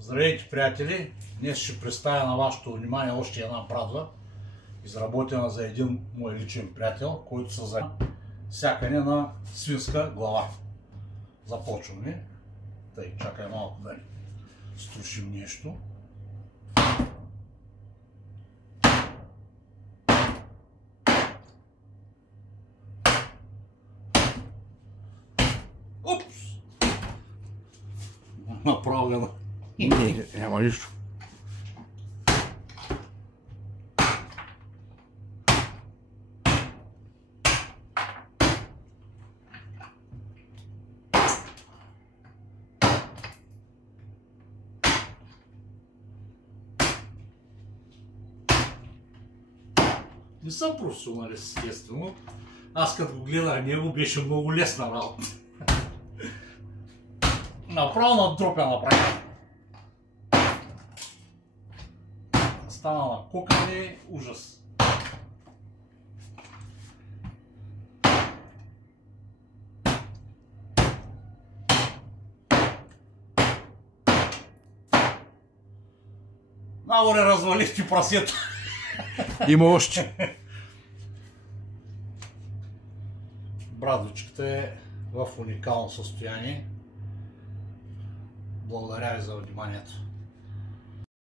Здравейте, приятели! Днес ще представя на вашето внимание още една брадва, изработена за един мой личен приятел, който се занимава сякане на свинска глава. Започваме. Тъй, чакай малко да струшим нещо. Упс! Направлено. Няма нищо. Не съм професионалист, естествено. Аз като го гледах него, беше много лесна работа. Направо на дропя направя. Стана на кукане, ужас. Нагоре развалихте прасета. Има още. Брадвичката е в уникално състояние. Благодаря ви за вниманието.